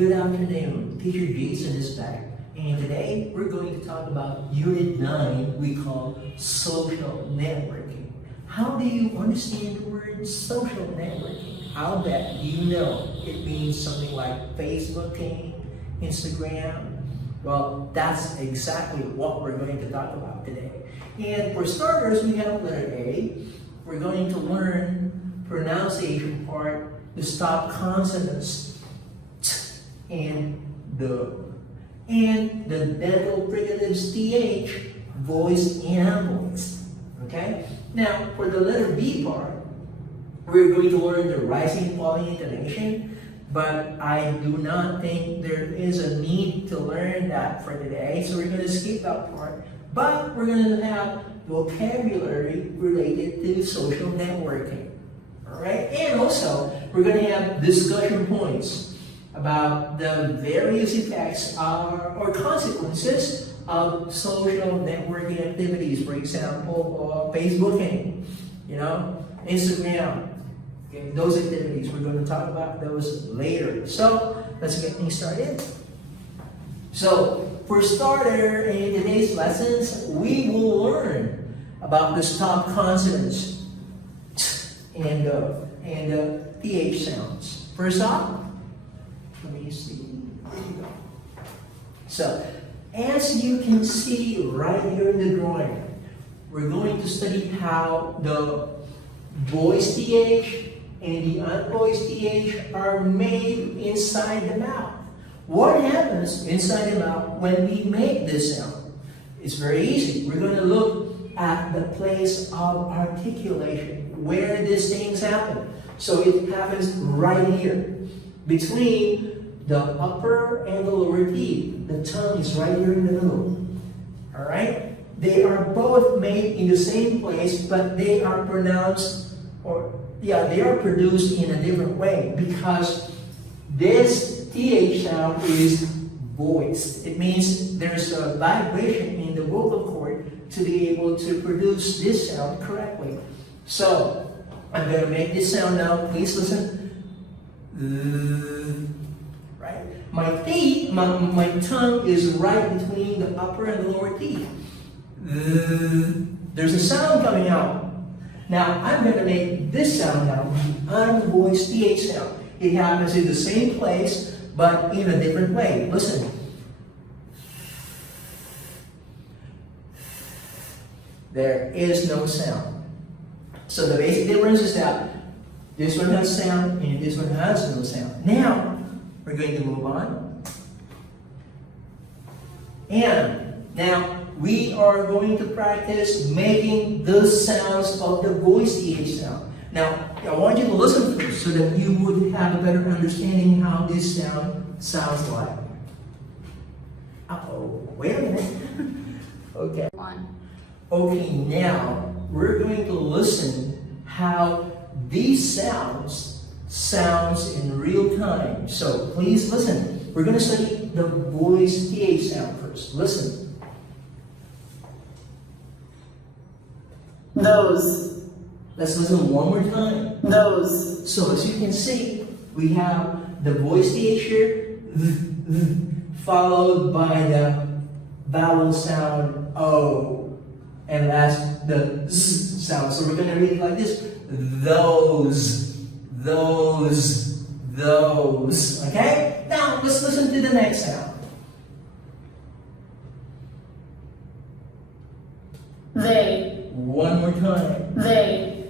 Good afternoon, Teacher Jason is back, and today we're going to talk about Unit 9 we call social networking. How do you understand the word social networking? I'll bet you know it means something like Facebooking, Instagram. Well, that's exactly what we're going to talk about today. And for starters, we have letter A. We're going to learn pronunciation part, the stop consonants and the dental fricatives TH, voice and voice. Okay? Now, for the letter B part, we're going to learn the rising and falling intonation, but I do not think there is a need to learn that for today, so we're going to skip that part. But we're going to have vocabulary related to social networking. Alright? And also, we're going to have discussion points about the various effects or consequences of social networking activities. For example, Facebooking, Instagram. Okay, those activities, we're going to talk about those later. So, let's get things started. So, for starter, in today's lessons, we will learn about the stop consonants and TH sounds. First off, let me see. There you go. So, as you can see right here in the drawing, we're going to study how the voiced TH and the unvoiced TH are made inside the mouth. What happens inside the mouth when we make this sound? It's very easy. We're going to look at the place of articulation, where these things happen. So it happens right here, between the upper and the lower teeth. The tongue is right here in the middle. Alright? They are both made in the same place, but they are pronounced, they are produced in a different way, because this TH sound is voiced. It means there's a vibration in the vocal cord to be able to produce this sound correctly. So, I'm going to make this sound now. Please listen. Right? My tongue is right between the upper and the lower teeth. There's a sound coming out. Now, I'm going to make this sound now, the unvoiced TH sound. It happens in the same place, but in a different way. Listen. There is no sound. So the basic difference is that this one has sound and this one has no sound. Now, we're going to move on. And now, we are going to practice making the sounds of the voiced TH sound. Now, I want you to listen first so that you would have a better understanding how this sound sounds like. Uh-oh, wait a minute. Okay. Okay, now we're going to listen how these sounds in real time. So please listen. We're going to study the voiced TH sound first. Listen. Those. Let's listen one more time. Those. So as you can see, we have the voiced TH here, followed by the vowel sound O. And last, the Z sound. So we're going to read it like this. Those. Okay? Now, let's listen to the next sound. They. One more time. They.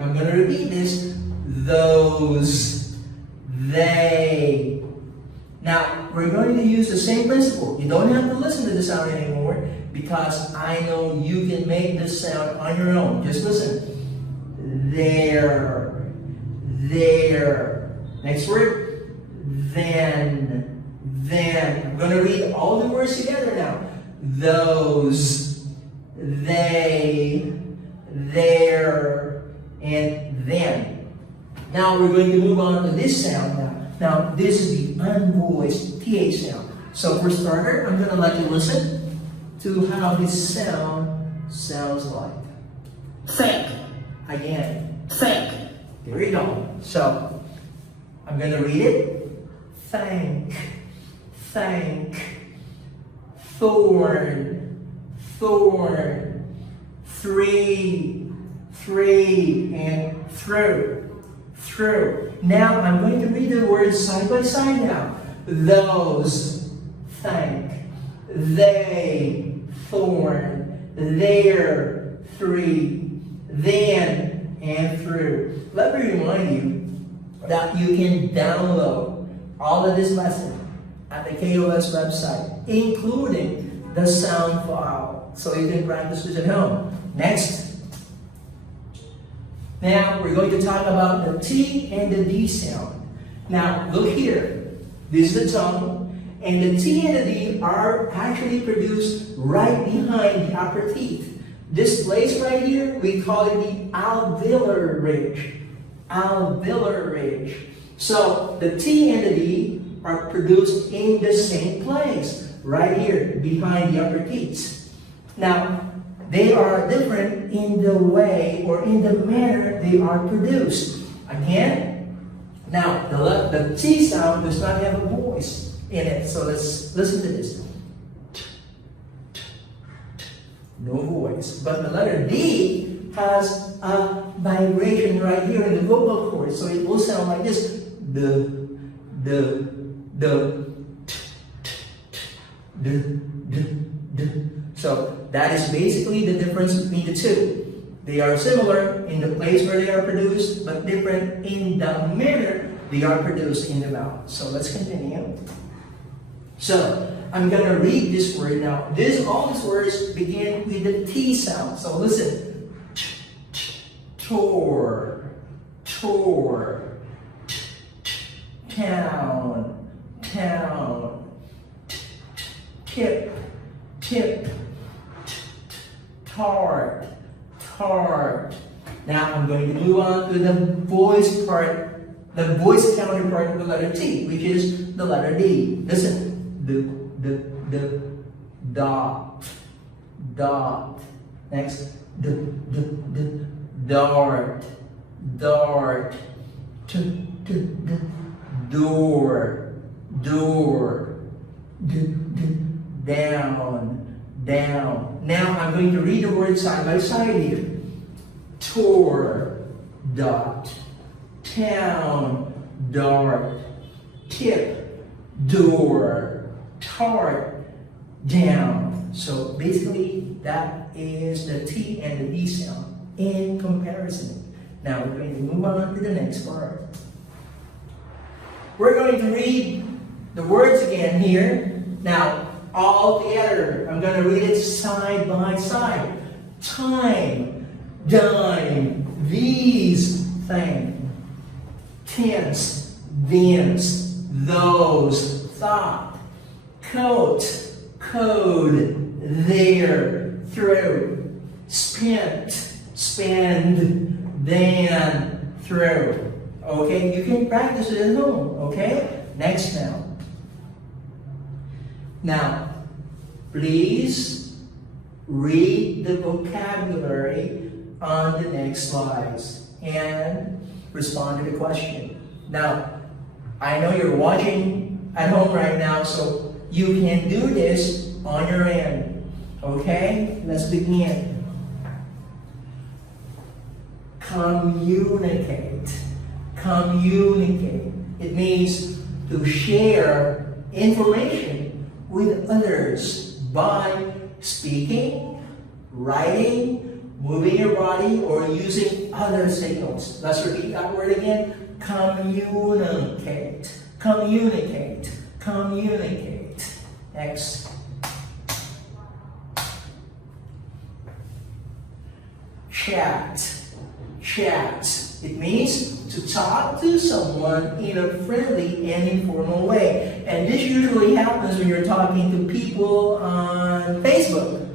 I'm going to repeat this. Those. They. Now, we're going to use the same principle. You don't have to listen to the sound anymore, because I know you can make this sound on your own. Just listen. There. Next word. Then. I'm going to read all the words together now. Those. They. There. And then. Now we're going to move on to this sound now. Now, this is the unvoiced TH sound. So for starter, I'm going to let you listen to how this sound sounds like. Think. Again. Think. There we go. So, I'm going to read it. Thank, thank, thorn, thorn, three, and through, through. Now I'm going to read the words side by side now. Those, thank, they, thorn, there, three, then, and through. Let me remind you that you can download all of this lesson at the KOS website, including the sound file, so you can practice this at home. Next. Now we're going to talk about the T and the D sound. Now look here. This is the tongue, and the T and the D are actually produced right behind the upper teeth. This place right here, we call it the alveolar ridge. Alveolar ridge. So the T and the D are produced in the same place, right here, behind the upper teeth. Now, they are different in the way or in the manner they are produced. Again, now the T sound does not have a voice in it, so let's listen to this. No voice. But the letter D has a vibration right here in the vocal cord, so it will sound like this. The. So that is basically the difference between the two. They are similar in the place where they are produced, but different in the manner they are produced in the mouth. So let's continue. So I'm gonna read this word now. All these words begin with the T sound. So listen. Tour, tour, town, town, tip, tip, tart, tart. Now I'm going to move on to the voice part, the voice counterpart of the letter T, which is the letter D. Listen. The, dot, dot. Next. The, dart, dart. Door, door. Down, down. Now I'm going to read the word side by side here. Tour, dot. Town, dart. Tip, door. Tart, down. So basically that is the T and the D sound in comparison. Now we're going to move on to the next part. We're going to read the words again here. Now all together, I'm going to read it side by side. Time, dime, these, thing, tense, thence, those, thought, coat, code, there, through, spent, spend, then, through. Okay, you can practice it at home, okay? Next now. Now, please read the vocabulary on the next slides and respond to the question. Now, I know you're watching at home right now, so you can do this on your end. Okay? Let's begin. Communicate. Communicate. It means to share information with others by speaking, writing, moving your body, or using other signals. Let's repeat that word again. Communicate. Communicate. Communicate. Next. Chat. Chat. It means to talk to someone in a friendly and informal way. And this usually happens when you're talking to people on Facebook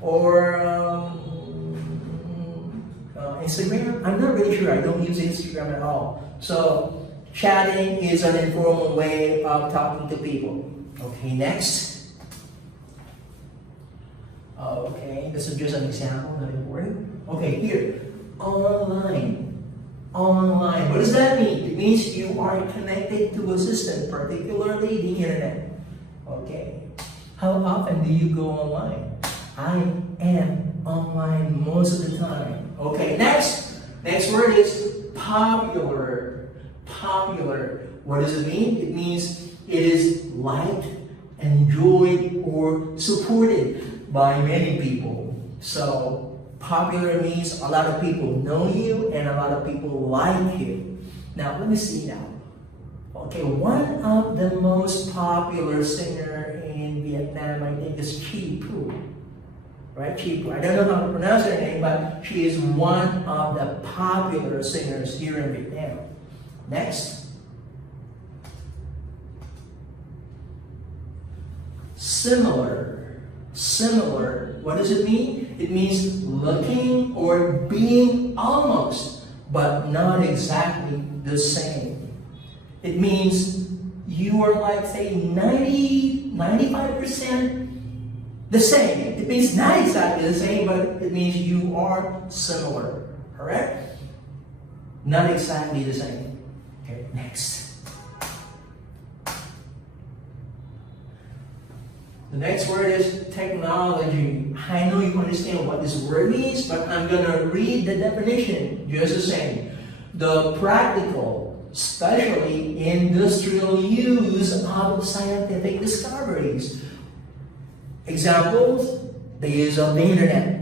or Instagram. I'm not really sure. I don't use Instagram at all. So chatting is an informal way of talking to people. Okay, next. Okay, this is just an example, not important. Okay, here. Online. online. What does that mean? It means you are connected to a system, particularly the internet. Okay. How often do you go online? I am online most of the time. Okay, next word is popular. Popular. What does it mean? It means it is liked, enjoyed, or supported by many people. So, popular means a lot of people know you and a lot of people like you. Now, let me see now. Okay, one of the most popular singer in Vietnam, I think, is Chi Phu. Right, Chi Phu. I don't know how to pronounce her name, but she is one of the popular singers here in Vietnam. Next. Similar. Similar. What does it mean? It means looking or being almost, but not exactly the same. It means you are like, say, 95% the same. It means not exactly the same, but it means you are similar. Correct? Not exactly the same. Okay, next. The next word is technology. I know you understand what this word means, but I'm going to read the definition just the same. The practical, especially industrial use of scientific discoveries. Examples, the use of the internet,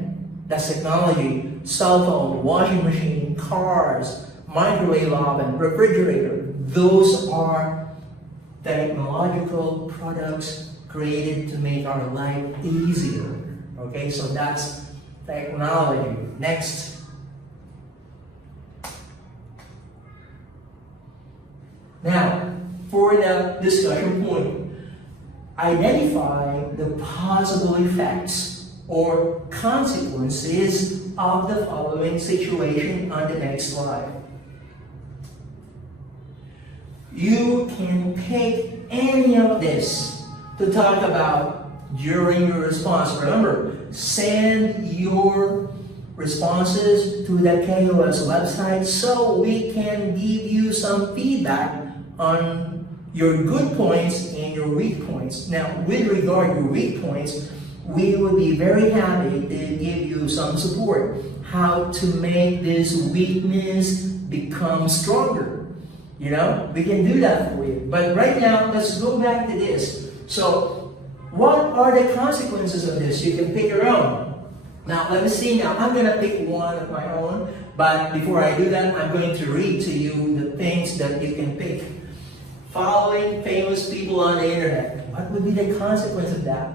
that's technology, cell phone, washing machine, cars, microwave oven, refrigerator. Those are technological products created to make our life easier. Okay, so that's technology. Next. Now, for the discussion point, identify the possible effects or consequences of the following situation on the next slide. You can pick any of this to talk about during your response. Remember, send your responses to the KOS website so we can give you some feedback on your good points and your weak points. Now, with regard to your weak points, we would be very happy to give you some support. How to make this weakness become stronger. You know, we can do that for you. But right now, let's go back to this. So, what are the consequences of this? You can pick your own. Now, let me see now. I'm going to pick one of my own. But before I do that, I'm going to read to you the things that you can pick. Following famous people on the internet. What would be the consequence of that?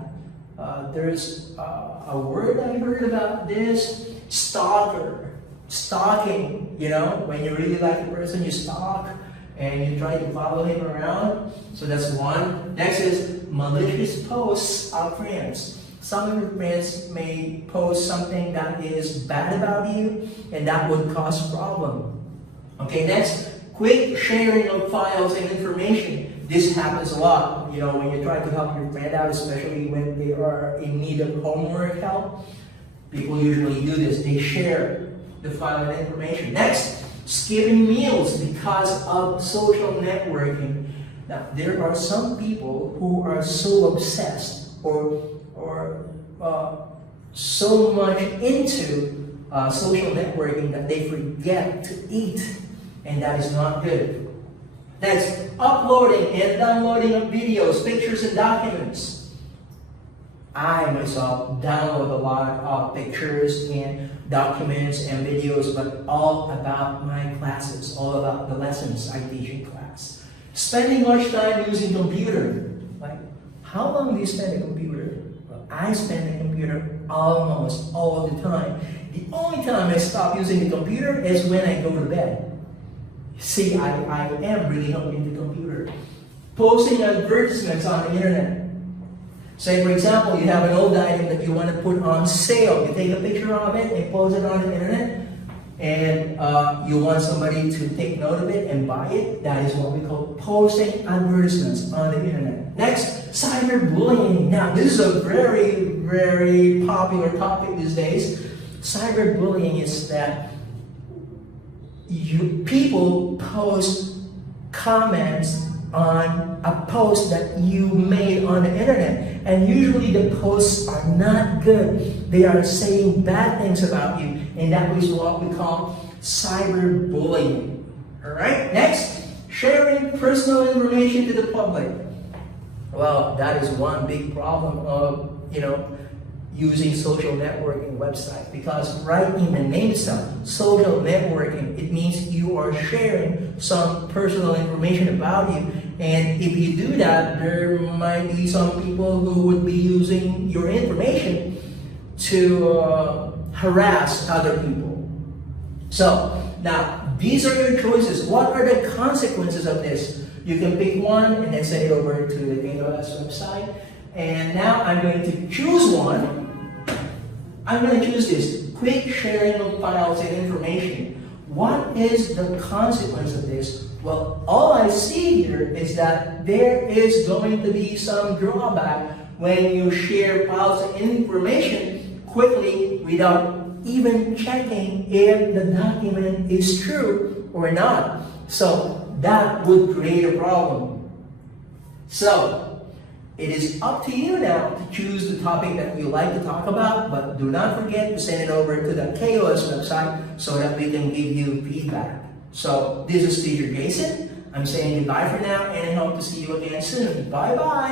There's a word I heard about this. Stalker. Stalking. You know, when you really like a person, you stalk and you try to follow him around. So that's one. Next is malicious posts of friends. Some of your friends may post something that is bad about you, and that would cause a problem. Okay, next, quick sharing of files and information. This happens a lot. You know, when you try to help your friend out, especially when they are in need of homework help, people usually do this. They share the file and information. Next, skipping meals because of social networking. Now, there are some people who are so obsessed or so much into social networking that they forget to eat, and that is not good. Next, uploading and downloading of videos, pictures, and documents. I myself download a lot of pictures and documents and videos, but all about my classes, all about the lessons I teach in class. Spending much time using computer. Like, how long do you spend a computer? Well, I spend the computer almost all the time. The only time I stop using the computer is when I go to bed. See, I am really hooked into the computer. Posting advertisements on the internet. Say, for example, you have an old item that you want to put on sale. You take a picture of it and post it on the internet, and you want somebody to take note of it and buy it. That is what we call posting advertisements on the internet. Next, cyberbullying. Now, this is a very, very popular topic these days. Cyberbullying is that people post comments on a post that you made on the internet, and usually the posts are not good. They are saying bad things about you, and that is what we call cyberbullying. All right, next, sharing personal information to the public. Well, that is one big problem of using social networking website, because right in the name itself, social networking, it means you are sharing some personal information about you. And if you do that, there might be some people who would be using your information to harass other people. So now, these are your choices. What are the consequences of this? You can pick one and then send it over to the KOS website. And now I'm going to choose one. I'm going to choose this, quick sharing of files and information. What is the consequence of this? Well, all I see here is that there is going to be some drawback when you share files and information quickly without even checking if the document is true or not. So that would create a problem. So it is up to you now to choose the topic that you like to talk about, but do not forget to send it over to the KOS website so that we can give you feedback. So this is Teacher Jason. I'm saying goodbye for now, and I hope to see you again soon. Bye-bye!